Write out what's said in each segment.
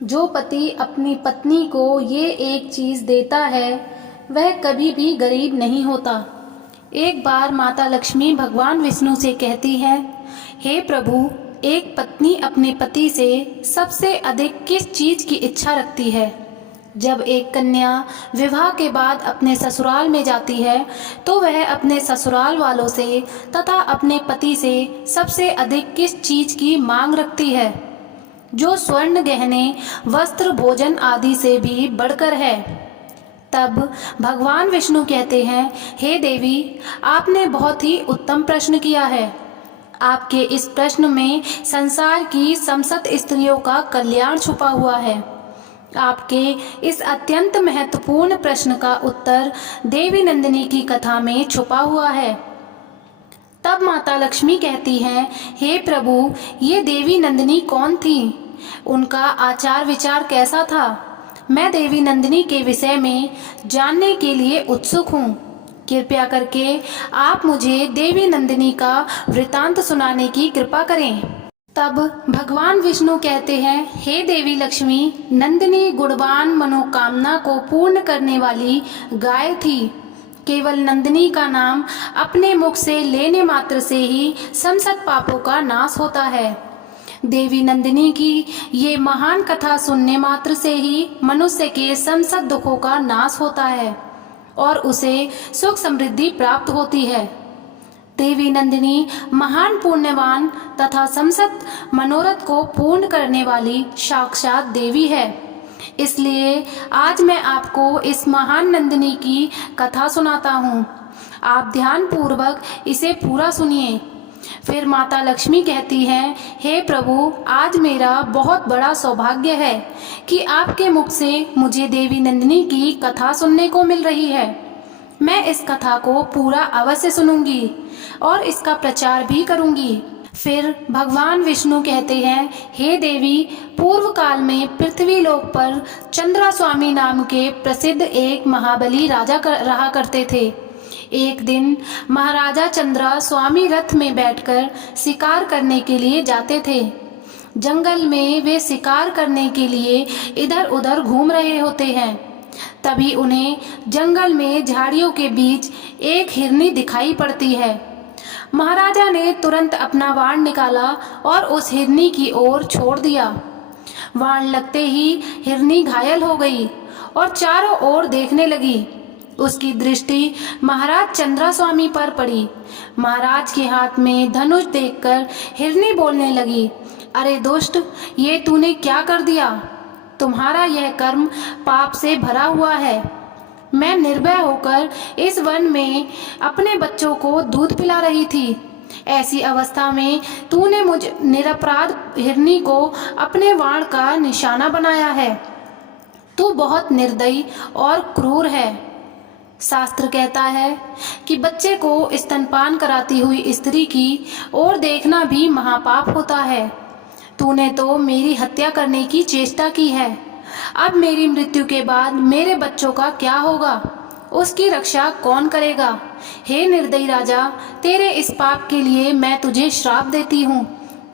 जो पति अपनी पत्नी को ये एक चीज़ देता है वह कभी भी गरीब नहीं होता। एक बार माता लक्ष्मी भगवान विष्णु से कहती है, हे प्रभु, एक पत्नी अपने पति से सबसे अधिक किस चीज़ की इच्छा रखती है? जब एक कन्या विवाह के बाद अपने ससुराल में जाती है तो वह अपने ससुराल वालों से तथा अपने पति से सबसे अधिक किस चीज़ की मांग रखती है, जो स्वर्ण गहने वस्त्र भोजन आदि से भी बढ़कर है। तब भगवान विष्णु कहते हैं, हे देवी, आपने बहुत ही उत्तम प्रश्न किया है। आपके इस प्रश्न में संसार की समस्त स्त्रियों का कल्याण छुपा हुआ है। आपके इस अत्यंत महत्वपूर्ण प्रश्न का उत्तर देवी नंदिनी की कथा में छुपा हुआ है। तब माता लक्ष्मी कहती हैं, हे प्रभु, ये देवी नंदिनी कौन थी? उनका आचार विचार कैसा था? मैं देवी नंदिनी के विषय में जानने के लिए उत्सुक हूँ। कृपया करके आप मुझे देवी नंदिनी का वृतांत सुनाने की कृपा करें। तब भगवान विष्णु कहते हैं, हे देवी लक्ष्मी, नंदिनी गुणवान मनोकामना को पूर्ण करने वाली गाय थी। केवल नंदिनी का नाम अपने मुख से लेने मात्र से ही समस्त पापों का नाश होता है। देवी नंदिनी की ये महान कथा सुनने मात्र से ही मनुष्य के समस्त दुखों का नाश होता है और उसे सुख समृद्धि प्राप्त होती है। देवी नंदिनी महान पुण्यवान तथा समस्त मनोरथ को पूर्ण करने वाली साक्षात देवी है। इसलिए आज मैं आपको इस महान नंदिनी की कथा सुनाता हूँ। आप ध्यान पूर्वक इसे पूरा सुनिए। फिर माता लक्ष्मी कहती हैं, हे प्रभु, आज मेरा बहुत बड़ा सौभाग्य है कि आपके मुख से मुझे देवी नंदिनी की कथा सुनने को मिल रही है। मैं इस कथा को पूरा अवश्य सुनूंगी और इसका प्रचार भी करूंगी। फिर भगवान विष्णु कहते हैं, हे देवी, पूर्व काल में पृथ्वी लोक पर चंद्रा स्वामी नाम के प्रसिद्ध एक महाबली राजा रहा करते थे। एक दिन महाराजा चंद्रा स्वामी रथ में बैठकर शिकार करने के लिए जाते थे। जंगल में वे शिकार करने के लिए इधर उधर घूम रहे होते हैं। तभी उन्हें जंगल में झाड़ियों के बीच एक हिरनी दिखाई पड़ती है। महाराजा ने तुरंत अपना बाण निकाला और उस हिरनी की ओर छोड़ दिया। बाण लगते ही हिरनी घायल हो गई और चारों ओर देखने लगी। उसकी दृष्टि महाराज चंद्रा स्वामी पर पड़ी। महाराज के हाथ में धनुष देखकर हिरनी बोलने लगी, अरे दुष्ट, ये तूने क्या कर दिया? तुम्हारा यह कर्म पाप से भरा हुआ है। मैं निर्भय होकर इस वन में अपने बच्चों को दूध पिला रही थी। ऐसी अवस्था में तूने मुझ निरपराध हिरनी को अपने बाण का निशाना बनाया है। तू बहुत निर्दयी और क्रूर है। शास्त्र कहता है कि बच्चे को स्तनपान कराती हुई स्त्री की ओर देखना भी महापाप होता है। तूने तो मेरी हत्या करने की चेष्टा की है। अब मेरी मृत्यु के बाद मेरे बच्चों का क्या होगा? उसकी रक्षा कौन करेगा? हे निर्दयी राजा, तेरे इस पाप के लिए मैं तुझे श्राप देती हूँ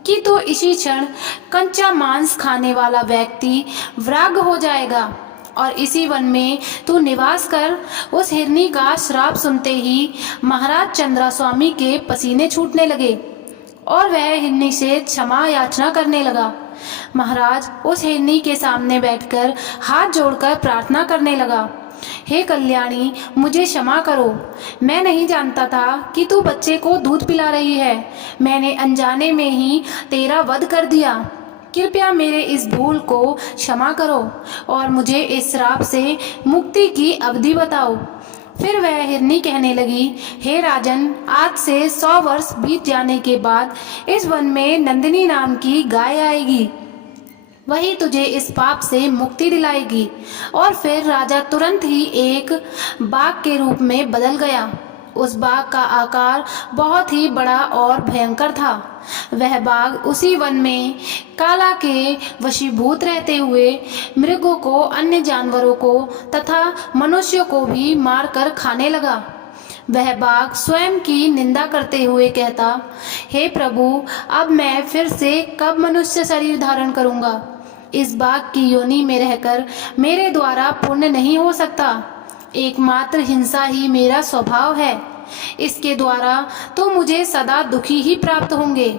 कि तू इसी क्षण कच्चा मांस खाने वाला व्यक्ति व्राग हो जाएगा और इसी वन में तू निवास कर। उस हिरनी का श्राप सुनते ही महाराज चंद्रा स्वामी के पसीने छूटने लगे और वह हिरनी से क्षमा याचना करने लगा। महाराज उस हिरनी के सामने बैठकर हाथ जोड़कर प्रार्थना करने लगा, हे कल्याणी, मुझे क्षमा करो। मैं नहीं जानता था कि तू बच्चे को दूध पिला रही है। मैंने अनजाने में ही तेरा वध कर दिया। कृपया मेरे इस भूल को क्षमा करो और मुझे इस श्राप से मुक्ति की अवधि बताओ। फिर वह हिरनी कहने लगी, हे राजन, आज से 100 वर्ष बीत जाने के बाद इस वन में नंदिनी नाम की गाय आएगी। वही तुझे इस पाप से मुक्ति दिलाएगी। और फिर राजा तुरंत ही एक बाघ के रूप में बदल गया। उस बाघ का आकार बहुत ही बड़ा और भयंकर था। वह बाघ उसी वन में काला के वशीभूत रहते हुए मृगों को, अन्य जानवरों को तथा मनुष्यों को भी मारकर खाने लगा। वह बाघ स्वयं की निंदा करते हुए कहता, हे प्रभु, अब मैं फिर से कब मनुष्य शरीर धारण करूंगा? इस बाघ की योनि में रहकर मेरे द्वारा पुण्य नहीं हो सकता। एकमात्र हिंसा ही मेरा स्वभाव है। इसके द्वारा तो मुझे सदा दुखी ही प्राप्त होंगे।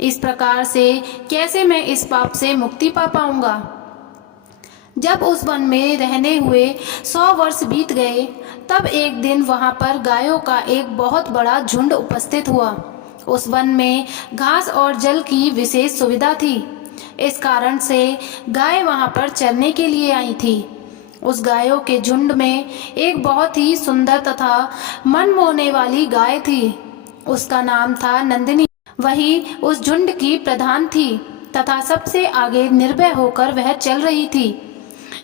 इस प्रकार से कैसे मैं इस पाप से मुक्ति पा पाऊंगा। जब उस वन में रहने हुए 100 वर्ष बीत गए, तब एक दिन वहां पर गायों का एक बहुत बड़ा झुंड उपस्थित हुआ। उस वन में घास और जल की विशेष सुविधा थी। इस कारण से गाय वहां पर चरने के लिए आई थी। उस गायों के झुंड में एक बहुत ही सुंदर तथा मन मोहने वाली गाय थी। उसका नाम था नंदिनी। वही उस झुंड की प्रधान थी तथा सबसे आगे निर्भय होकर वह चल रही थी।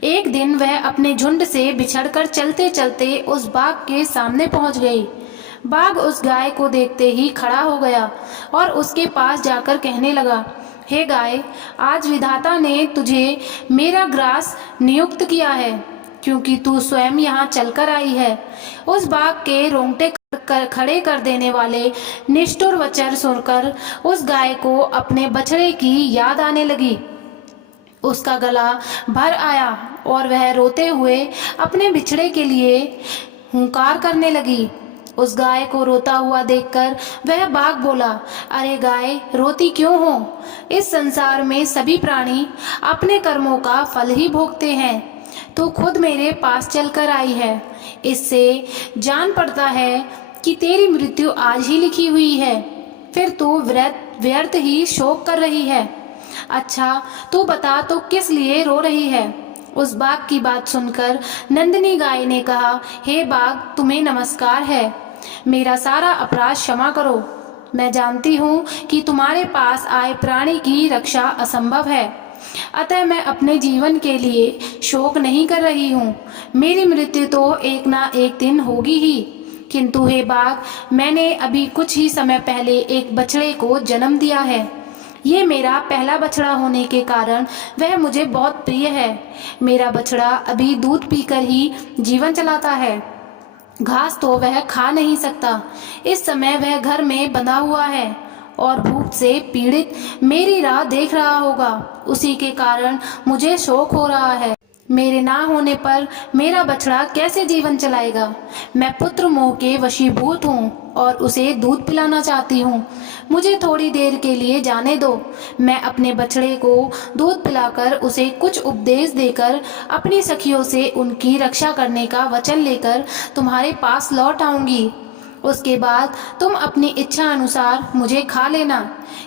एक दिन वह अपने झुंड से बिछड़कर चलते चलते उस बाघ के सामने पहुंच गई। बाघ उस गाय को देखते ही खड़ा हो गया और उसके पास जाकर कहने लगा, हे गाय, आज विधाता ने तुझे मेरा ग्रास नियुक्त किया है, क्योंकि तू स्वयं यहाँ चलकर आई है। उस बाघ के रोंगटे खड़े कर देने वाले निष्ठुर वचन सुनकर उस गाय को अपने बछड़े की याद आने लगी। उसका गला भर आया और वह रोते हुए अपने बिछड़े के लिए हुंकार करने लगी। उस गाय को रोता हुआ देखकर वह बाघ बोला, अरे गाय, रोती क्यों हो? इस संसार में सभी प्राणी अपने कर्मों का फल ही भोगते हैं। तू खुद मेरे पास चलकर आई है। इससे जान पड़ता है कि तेरी मृत्यु आज ही लिखी हुई है, फिर तू व्यर्थ ही शोक कर रही है। अच्छा, तू बता, तो किस लिए रो रही है? उस बाघ की बात सुनकर नंदिनी गाय ने कहा, हे बाघ, तुम्हें नमस्कार है। मेरा सारा अपराध क्षमा करो। मैं जानती हूँ कि तुम्हारे पास आए प्राणी की रक्षा असंभव है, अतः मैं अपने जीवन के लिए शोक नहीं कर रही हूँ। मेरी मृत्यु तो एक ना एक दिन होगी ही। किंतु हे बाघ, मैंने अभी कुछ ही समय पहले एक बछड़े को जन्म दिया है। ये मेरा पहला बछड़ा होने के कारण वह मुझे बहुत प्रिय है। मेरा बछड़ा अभी दूध पीकर ही जीवन चलाता है। घास तो वह खा नहीं सकता। इस समय वह घर में बंधा हुआ है और भूख से पीड़ित मेरी राह देख रहा होगा। उसी के कारण मुझे शोक हो रहा है। मेरे ना होने पर मेरा बछड़ा कैसे जीवन चलाएगा? मैं पुत्र मोह के वशीभूत हूँ और उसे दूध पिलाना चाहती हूँ। मुझे थोड़ी देर के लिए जाने दो। मैं अपने बछड़े को दूध पिलाकर उसे कुछ उपदेश देकर अपनी सखियों से उनकी रक्षा करने का वचन लेकर तुम्हारे पास लौट आऊंगी। उसके बाद तुम अपनी इच्छा अनुसार मुझे खा लेना।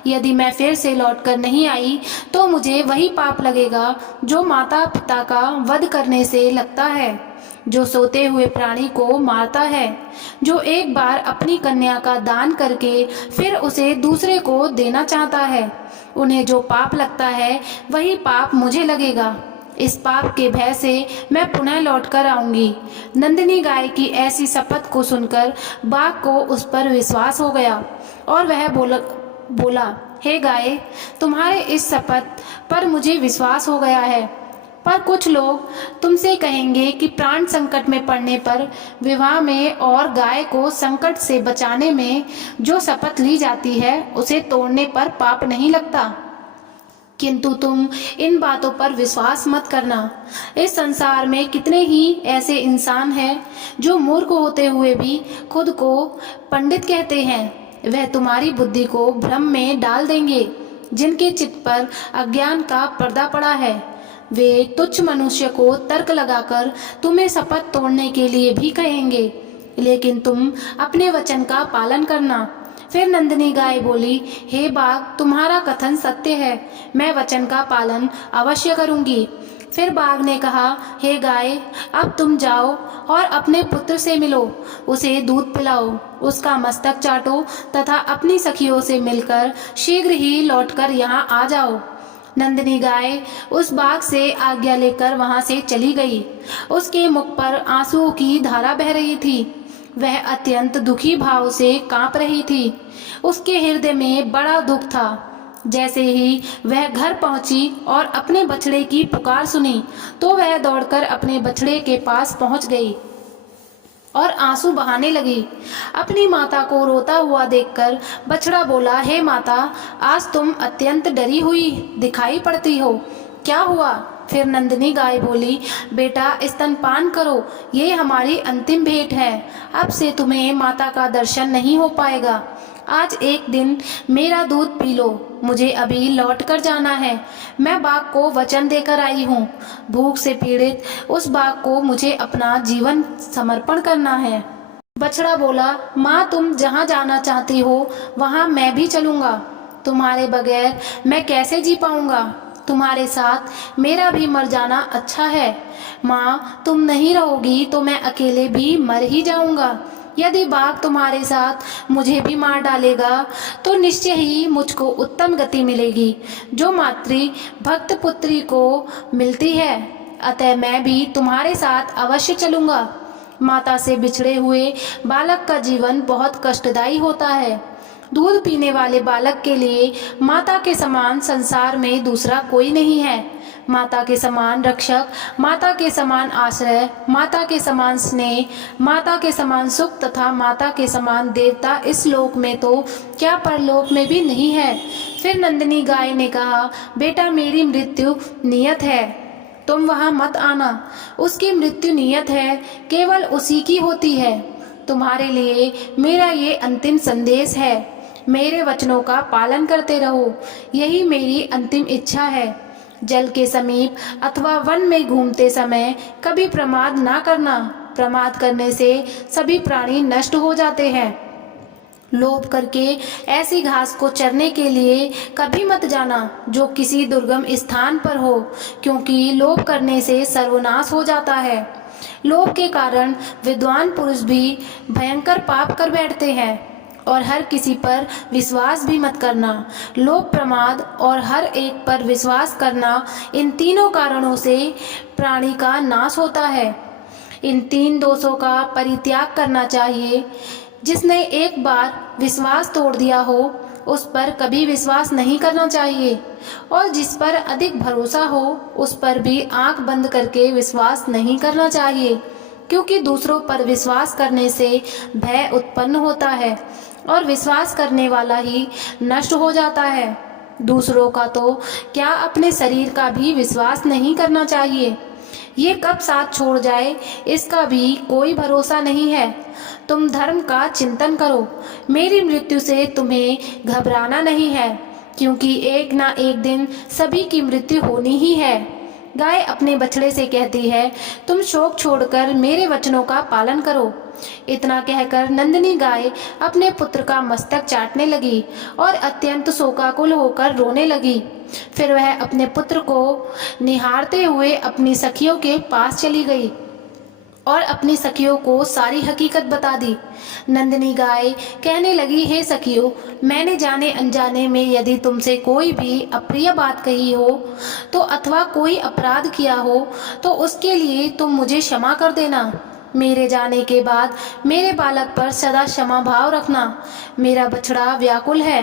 यदि मैं फिर से लौटकर नहीं आई तो मुझे वही पाप लगेगा जो माता पिता का वध करने से लगता है, जो सोते हुए प्राणी को मारता है, जो एक बार अपनी कन्या का दान करके फिर उसे दूसरे को देना चाहता है। उन्हें जो पाप लगता है वही पाप मुझे लगेगा। इस पाप के भय से मैं पुनः लौटकर आऊंगी। नंदिनी गाय की ऐसी शपथ को सुनकर बाघ को उस पर विश्वास हो गया और वह बोला, हे गाय, तुम्हारे इस शपथ पर मुझे विश्वास हो गया है, पर कुछ लोग तुमसे कहेंगे कि प्राण संकट में पड़ने पर विवाह में और गाय को संकट से बचाने में जो शपथ ली जाती है उसे तोड़ने पर पाप नहीं लगता। किंतु तुम इन बातों पर विश्वास मत करना। इस संसार में कितने ही ऐसे इंसान हैं जो मूर्ख होते हुए भी खुद को पंडित कहते हैं। वह तुम्हारी बुद्धि को भ्रम में डाल देंगे। जिनके चित्त पर अज्ञान का पर्दा पड़ा है, वे तुच्छ मनुष्य को तर्क लगाकर तुम्हें शपथ तोड़ने के लिए भी कहेंगे, लेकिन तुम अपने वचन का पालन करना। फिर नंदिनी गाय बोली, हे बाघ, तुम्हारा कथन सत्य है, मैं वचन का पालन अवश्य करूंगी। फिर बाघ ने कहा, हे गाय, अब तुम जाओ और अपने पुत्र से मिलो, उसे दूध पिलाओ, उसका मस्तक चाटो तथा अपनी सखियों से मिलकर शीघ्र ही लौटकर यहाँ आ जाओ। नंदिनी गाय उस बाघ से आज्ञा लेकर वहां से चली गई। उसके मुख पर आंसुओं की धारा बह रही थी। वह अत्यंत दुखी भाव से कांप रही थी। उसके हृदय में बड़ा दुख था। जैसे ही वह घर पहुंची और अपने बछड़े की पुकार सुनी तो वह दौड़कर अपने बछड़े के पास पहुंच गई और आंसू बहाने लगी। अपनी माता को रोता हुआ देखकर बछड़ा बोला, हे माता, आज तुम अत्यंत डरी हुई दिखाई पड़ती हो। क्या हुआ? फिर नंदिनी गाय बोली, बेटा स्तनपान करो, ये हमारी अंतिम भेंट है। अब से तुम्हें माता का दर्शन नहीं हो पाएगा। आज एक दिन मेरा दूध पी लो, मुझे अभी लौट कर जाना है। मैं बाघ को वचन देकर आई हूँ, भूख से पीड़ित उस बाघ को मुझे अपना जीवन समर्पण करना है। बछड़ा बोला, माँ तुम जहाँ जाना चाहती हो वहाँ मैं भी चलूँगा। तुम्हारे बगैर मैं कैसे जी पाऊँगा? तुम्हारे साथ मेरा भी मर जाना अच्छा है। माँ तुम नहीं रहोगी तो मैं अकेले भी मर ही जाऊँगा। यदि बाघ तुम्हारे साथ मुझे भी मार डालेगा तो निश्चय ही मुझको उत्तम गति मिलेगी, जो मातृ भक्त पुत्री को मिलती है। अतः मैं भी तुम्हारे साथ अवश्य चलूँगा। माता से बिछड़े हुए बालक का जीवन बहुत कष्टदायी होता है। दूध पीने वाले बालक के लिए माता के समान संसार में दूसरा कोई नहीं है। माता के समान रक्षक, माता के समान आश्रय, माता के समान स्नेह, माता के समान सुख तथा माता के समान देवता इस लोक में तो क्या परलोक में भी नहीं है। फिर नंदिनी गाय ने कहा, बेटा मेरी मृत्यु नियत है, तुम वहां मत आना। उसकी मृत्यु नियत है, केवल उसी की होती है। तुम्हारे लिए मेरा ये अंतिम संदेश है, मेरे वचनों का पालन करते रहो, यही मेरी अंतिम इच्छा है। जल के समीप अथवा वन में घूमते समय कभी प्रमाद ना करना। प्रमाद करने से सभी प्राणी नष्ट हो जाते हैं। लोभ करके ऐसी घास को चरने के लिए कभी मत जाना जो किसी दुर्गम स्थान पर हो, क्योंकि लोभ करने से सर्वनाश हो जाता है। लोभ के कारण विद्वान पुरुष भी भयंकर पाप कर बैठते हैं। और हर किसी पर विश्वास भी मत करना। लोभ, प्रमाद और हर एक पर विश्वास करना, इन तीनों कारणों से प्राणी का नाश होता है। इन तीन दोषों का परित्याग करना चाहिए। जिसने एक बार विश्वास तोड़ दिया हो उस पर कभी विश्वास नहीं करना चाहिए, और जिस पर अधिक भरोसा हो उस पर भी आंख बंद करके विश्वास नहीं करना चाहिए, क्योंकि दूसरों पर विश्वास करने से भय उत्पन्न होता है और विश्वास करने वाला ही नष्ट हो जाता है। दूसरों का तो क्या, अपने शरीर का भी विश्वास नहीं करना चाहिए। ये कब साथ छोड़ जाए इसका भी कोई भरोसा नहीं है। तुम धर्म का चिंतन करो। मेरी मृत्यु से तुम्हें घबराना नहीं है, क्योंकि एक ना एक दिन सभी की मृत्यु होनी ही है। गाय अपने बछड़े से कहती है, तुम शोक छोड़कर मेरे वचनों का पालन करो। इतना कहकर नंदिनी गाय अपने पुत्र का मस्तक चाटने लगी और अत्यंत शोकाकुल होकर रोने लगी। फिर वह अपने पुत्र को निहारते हुए अपनी सखियों के पास चली गई और अपनी सखियों को सारी हकीकत बता दी। नंदिनी गाय कहने लगी, हे सखियों, मैंने जाने अनजाने में यदि तुमसे कोई भी अप्रिय बात कही हो तो अथवा कोई अपराध किया हो तो उसके लिए तुम मुझे क्षमा कर देना। मेरे जाने के बाद मेरे बालक पर सदा क्षमा भाव रखना। मेरा बछड़ा व्याकुल है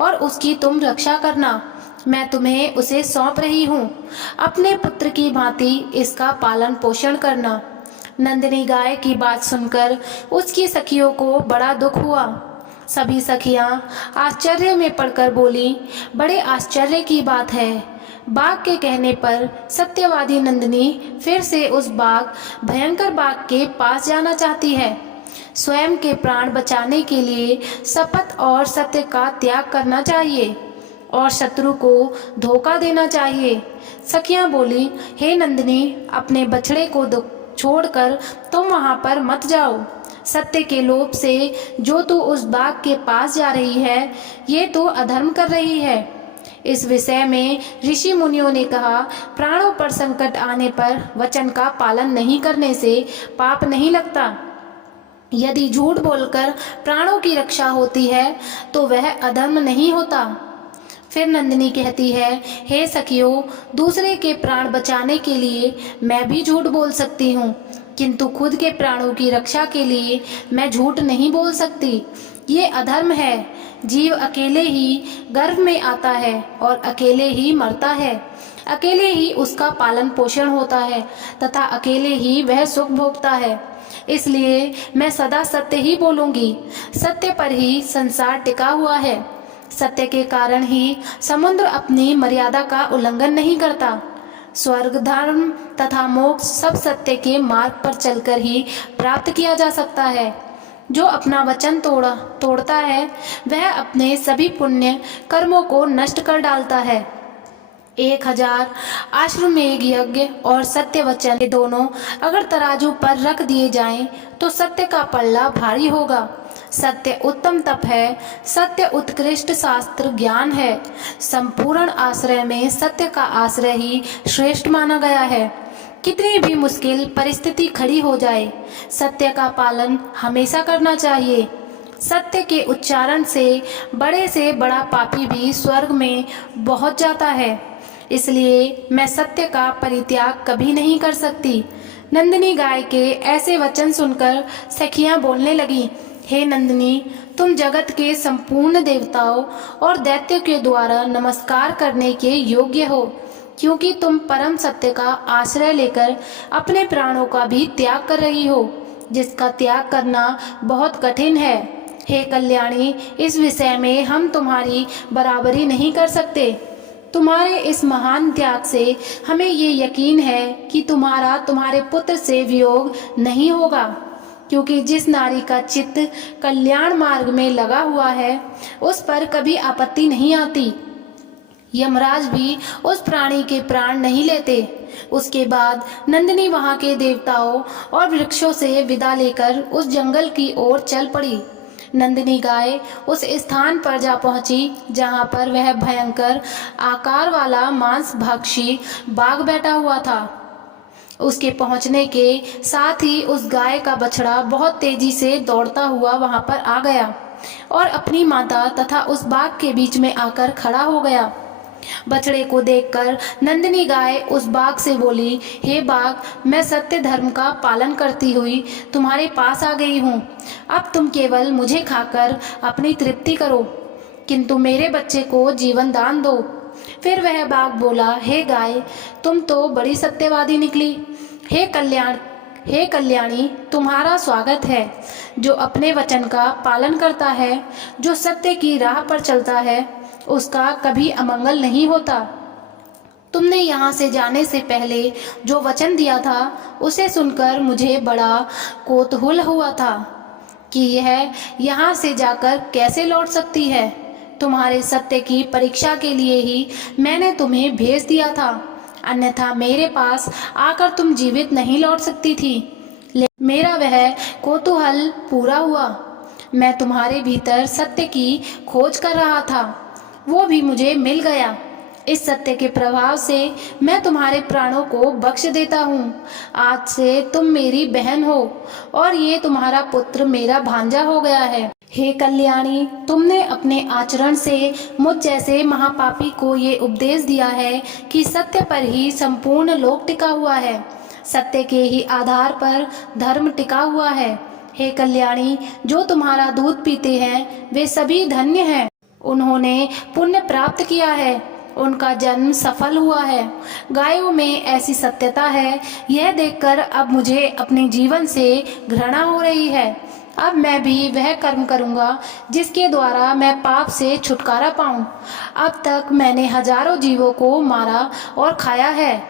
और उसकी तुम रक्षा करना। मैं तुम्हें उसे सौंप रही हूँ। अपने पुत्र की भांति इसका पालन पोषण करना। नंदिनी गाय की बात सुनकर उसकी सखियों को बड़ा दुख हुआ। सभी सखियां आश्चर्य में पड़कर बोली, बड़े आश्चर्य की बात है। बाघ के कहने पर सत्यवादी नंदिनी फिर से उस भयंकर बाघ के पास जाना चाहती है। स्वयं के प्राण बचाने के लिए शपथ और सत्य का त्याग करना चाहिए और शत्रु को धोखा देना चाहिए। सखियां बोली, हे नंदिनी, अपने बछड़े को छोड़कर तुम वहां पर मत जाओ। सत्य के लोभ से जो तू उस बाघ के पास जा रही है, ये तो अधर्म कर रही है। इस विषय में ऋषि मुनियों ने कहा, प्राणों पर संकट आने पर वचन का पालन नहीं करने से पाप नहीं लगता। यदि झूठ बोलकर प्राणों की रक्षा होती है तो वह अधर्म नहीं होता। फिर नंदिनी कहती है, हे सखियों, दूसरे के प्राण बचाने के लिए मैं भी झूठ बोल सकती हूँ, किंतु खुद के प्राणों की रक्षा के लिए मैं झूठ नहीं बोल सकती। ये अधर्म है। जीव अकेले ही गर्भ में आता है और अकेले ही मरता है। अकेले ही उसका पालन पोषण होता है तथा अकेले ही वह सुख भोगता है। इसलिए मैं सदा सत्य ही बोलूंगी। सत्य पर ही संसार टिका हुआ है। सत्य के कारण ही समुद्र अपनी मर्यादा का उल्लंघन नहीं करता स्वर्ग, धर्म तथा मोक्ष सब सत्य के मार्ग पर चलकर ही प्राप्त किया जा सकता है। जो अपना वचन तोड़ता है वह अपने सभी पुण्य कर्मों को नष्ट कर डालता है। 1000 अश्वमेध यज्ञ और सत्य वचन ये दोनों अगर तराजू पर रख दिए जाएं तो सत्य का पल्ला भारी होगा। सत्य उत्तम तप है, सत्य उत्कृष्ट शास्त्र ज्ञान है। संपूर्ण आश्रय में सत्य का आश्रय ही श्रेष्ठ माना गया है। कितनी भी मुश्किल परिस्थिति खड़ी हो जाए, सत्य का पालन हमेशा करना चाहिए। सत्य के उच्चारण से बड़ा पापी भी स्वर्ग में पहुंच जाता है। इसलिए मैं सत्य का परित्याग कभी नहीं कर सकती। नंदिनी गाय के ऐसे वचन सुनकर सखियां बोलने लगी, हे नंदिनी, तुम जगत के संपूर्ण देवताओं और दैत्यों के द्वारा नमस्कार करने के योग्य हो, क्योंकि तुम परम सत्य का आश्रय लेकर अपने प्राणों का भी त्याग कर रही हो, जिसका त्याग करना बहुत कठिन है। हे कल्याणी, इस विषय में हम तुम्हारी बराबरी नहीं कर सकते। तुम्हारे इस महान त्याग से हमें ये यकीन है कि तुम्हारे पुत्र से वियोग नहीं होगा, क्योंकि जिस नारी का चित्त कल्याण मार्ग में लगा हुआ है उस पर कभी आपत्ति नहीं आती। यमराज भी उस प्राणी के प्राण नहीं लेते। उसके बाद नंदिनी वहां के देवताओं और वृक्षों से विदा लेकर उस जंगल की ओर चल पड़ी। नंदिनी गाय उस स्थान पर जा पहुंची जहां पर वह भयंकर आकार वाला मांसभक्षी बाघ बैठा हुआ था। उसके पहुंचने के साथ ही उस गाय का बछड़ा बहुत तेजी से दौड़ता हुआ वहां पर आ गया और अपनी माता तथा उस बाघ के बीच में आकर खड़ा हो गया। बछड़े को देखकर नंदिनी गाय उस बाघ से बोली, हे बाघ, मैं सत्य धर्म का पालन करती हुई तुम्हारे पास आ गई हूँ। अब तुम केवल मुझे खाकर अपनी तृप्ति करो, किंतु मेरे बच्चे को जीवन दान दो। फिर वह बाघ बोला, हे गाय, तुम तो बड़ी सत्यवादी निकली। हे कल्याणी, तुम्हारा स्वागत है। जो अपने वचन का पालन करता है, जो सत्य की राह पर चलता है, उसका कभी अमंगल नहीं होता। तुमने यहाँ से जाने से पहले जो वचन दिया था उसे सुनकर मुझे बड़ा कौतूहल हुआ था कि यह यहाँ से जाकर कैसे लौट सकती है। तुम्हारे सत्य की परीक्षा के लिए ही मैंने तुम्हें भेज दिया था, अन्यथा मेरे पास आकर तुम जीवित नहीं लौट सकती थी। लेकिन मेरा वह कौतूहल पूरा हुआ। मैं तुम्हारे भीतर सत्य की खोज कर रहा था, वो भी मुझे मिल गया। इस सत्य के प्रभाव से मैं तुम्हारे प्राणों को बख्श देता हूँ। आज से तुम मेरी बहन हो और ये तुम्हारा पुत्र मेरा भांजा हो गया है। हे कल्याणी, तुमने अपने आचरण से मुझ जैसे महापापी को ये उपदेश दिया है कि सत्य पर ही संपूर्ण लोक टिका हुआ है, सत्य के ही आधार पर धर्म टिका हुआ है। हे कल्याणी, जो तुम्हारा दूध पीते हैं वे सभी धन्य हैं। उन्होंने पुण्य प्राप्त किया है, उनका जन्म सफल हुआ है। गायों में ऐसी सत्यता है, यह देखकर अब मुझे अपने जीवन से घृणा हो रही है। अब मैं भी वह कर्म करूंगा जिसके द्वारा मैं पाप से छुटकारा पाऊं। अब तक मैंने हजारों जीवों को मारा और खाया है।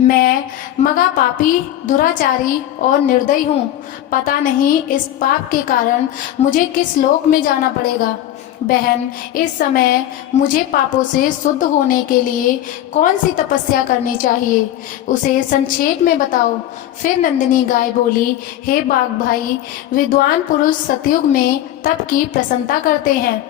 मैं मगा पापी, दुराचारी और निर्दयी हूँ। पता नहीं इस पाप के कारण मुझे किस लोक में जाना पड़ेगा। बहन, इस समय मुझे पापों से शुद्ध होने के लिए कौन सी तपस्या करनी चाहिए, उसे संक्षेप में बताओ। फिर नंदिनी गाय बोली, हे बाघ भाई, विद्वान पुरुष सतयुग में तप की प्रशंसा करते हैं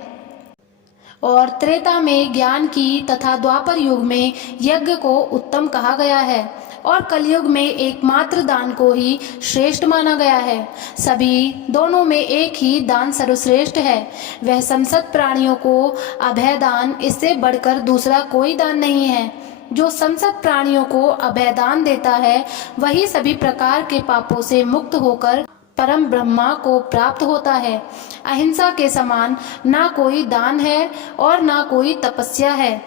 और त्रेता में ज्ञान की तथा द्वापर युग में यज्ञ को उत्तम कहा गया है और कलयुग में एकमात्र दान को ही श्रेष्ठ माना गया है। सभी दोनों में एक ही दान सर्वश्रेष्ठ है, वह संसद प्राणियों को अभय दान, इससे बढ़कर दूसरा कोई दान नहीं है। जो संसद प्राणियों को अभय दान देता है वही सभी प्रकार के पापों से मुक्त होकर परम ब्रह्मा को प्राप्त होता है। अहिंसा के समान ना कोई दान है और ना कोई तपस्या है।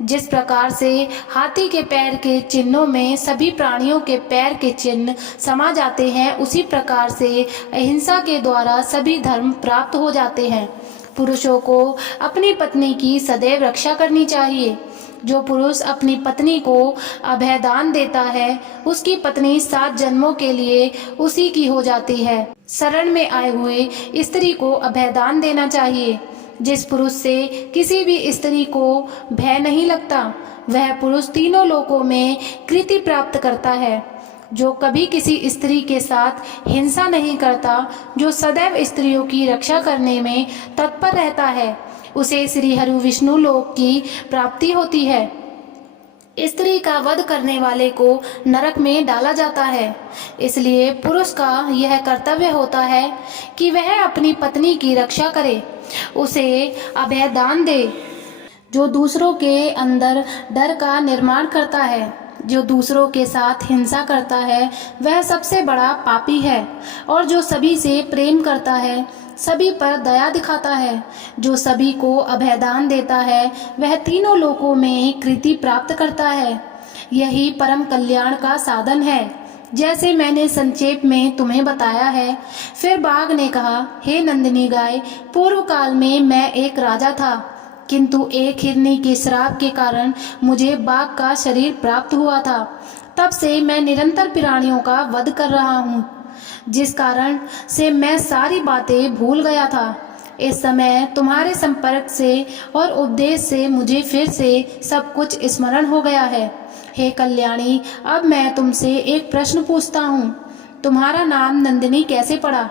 जिस प्रकार से हाथी के पैर के चिन्हों में सभी प्राणियों के पैर के चिन्ह समा जाते हैं, उसी प्रकार से अहिंसा के द्वारा सभी धर्म प्राप्त हो जाते हैं। पुरुषों को अपनी पत्नी की सदैव रक्षा करनी चाहिए। जो पुरुष अपनी पत्नी को अभयदान देता है उसकी पत्नी 7 जन्मों के लिए उसी की हो जाती है। शरण में आए हुए स्त्री को अभयदान देना चाहिए। जिस पुरुष से किसी भी स्त्री को भय नहीं लगता वह पुरुष तीनों लोकों में कृति प्राप्त करता है। जो कभी किसी स्त्री के साथ हिंसा नहीं करता, जो सदैव स्त्रियों की रक्षा करने में तत्पर रहता है, उसे श्री हरु विष्णु लोक की प्राप्ति होती है। स्त्री का वध करने वाले को नरक में डाला जाता है। इसलिए पुरुष का यह कर्तव्य होता है कि वह अपनी पत्नी की रक्षा करे, उसे अभयदान दे। जो दूसरों के अंदर डर का निर्माण करता है, जो दूसरों के साथ हिंसा करता है, वह सबसे बड़ा पापी है। और जो सभी से प्रेम करता है, सभी पर दया दिखाता है, जो सभी को अभयदान देता है, वह तीनों लोकों में कृति प्राप्त करता है। यही परम कल्याण का साधन है, जैसे मैंने संक्षेप में तुम्हें बताया है। फिर बाघ ने कहा, हे नंदिनी गाय, पूर्व काल में मैं एक राजा था, किंतु एक हिरनी के श्राप के कारण मुझे बाघ का शरीर प्राप्त हुआ था। तब से मैं निरंतर प्राणियों का वध कर रहा हूँ, जिस कारण से मैं सारी बातें भूल गया था। इस समय तुम्हारे संपर्क से और उपदेश से मुझे फिर से सब कुछ स्मरण हो गया है। हे कल्याणी, अब मैं तुमसे एक प्रश्न पूछता हूँ, तुम्हारा नाम नंदिनी कैसे पड़ा?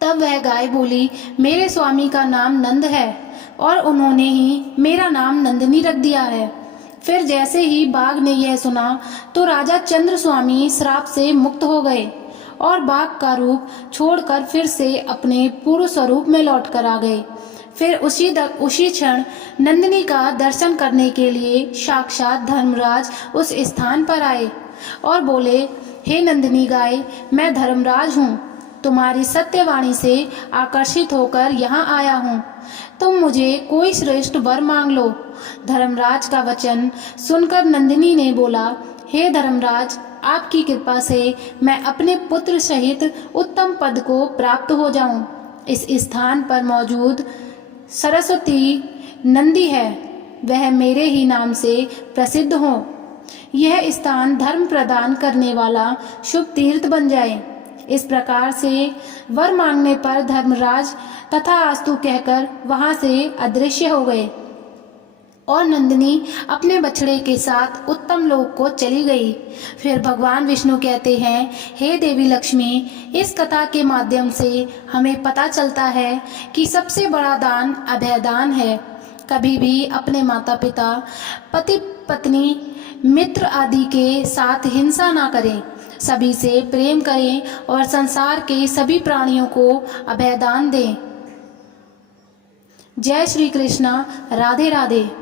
तब वह गाय बोली, मेरे स्वामी का नाम नंद है और उन्होंने ही मेरा नाम नंदिनी रख दिया है। फिर जैसे ही बाघ ने यह सुना तो राजा चंद्र स्वामी श्राप से मुक्त हो गए और बाघ का रूप छोड़कर फिर से अपने पूर्व स्वरूप में लौट कर आ गए। फिर उसी क्षण नंदिनी का दर्शन करने के लिए साक्षात धर्मराज उस स्थान पर आए और बोले, हे नंदिनी गाय, मैं धर्मराज हूँ, तुम्हारी सत्यवाणी से आकर्षित होकर यहाँ आया हूँ। तुम मुझे कोई श्रेष्ठ वर मांग लो। धर्मराज का वचन सुनकर नंदिनी ने बोला, हे धर्मराज, आपकी कृपा से मैं अपने पुत्र सहित उत्तम पद को प्राप्त हो जाऊं। इस स्थान पर मौजूद सरस्वती नंदी है, वह मेरे ही नाम से प्रसिद्ध हो। यह स्थान धर्म प्रदान करने वाला शुभ तीर्थ बन जाए। इस प्रकार से वर मांगने पर धर्मराज तथास्तु कहकर वहां से अदृश्य हो गए और नंदिनी अपने बछड़े के साथ उत्तम लोक को चली गई। फिर भगवान विष्णु कहते हैं, हे देवी लक्ष्मी, इस कथा के माध्यम से हमें पता चलता है कि सबसे बड़ा दान अभयदान है। कभी भी अपने माता पिता, पति पत्नी, मित्र आदि के साथ हिंसा ना करें, सभी से प्रेम करें और संसार के सभी प्राणियों को अभयदान दें। जय श्री कृष्णा। राधे राधे।